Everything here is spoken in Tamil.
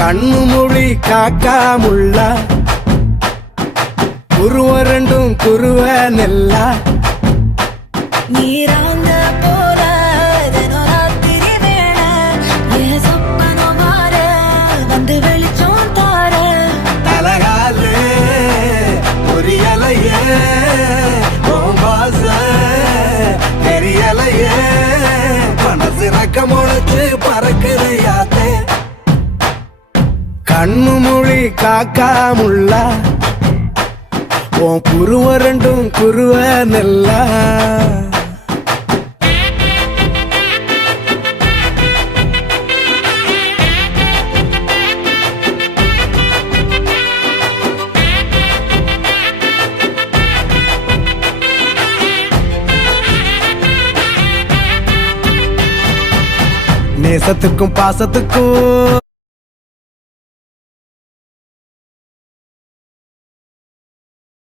கண்ணு மொழி காக்காமுள்ள குருவ ரெண்டும் குருவ நெல்லா நீராங்க போல தினராத்திரி வேண என் சொப்பனம் மாற வந்து வெளிச்சம் தார தலகாலே பொரியலையே ஓம்பாச தெரியலையே மனசு ரக்க முளைச்சு பறக்குதையாத்தே கண்ணு மொழி காக்காமுள்ள உன் குருவ ரெண்டும் குருவ நெல்லா நேசத்துக்கும் பாசத்துக்கும்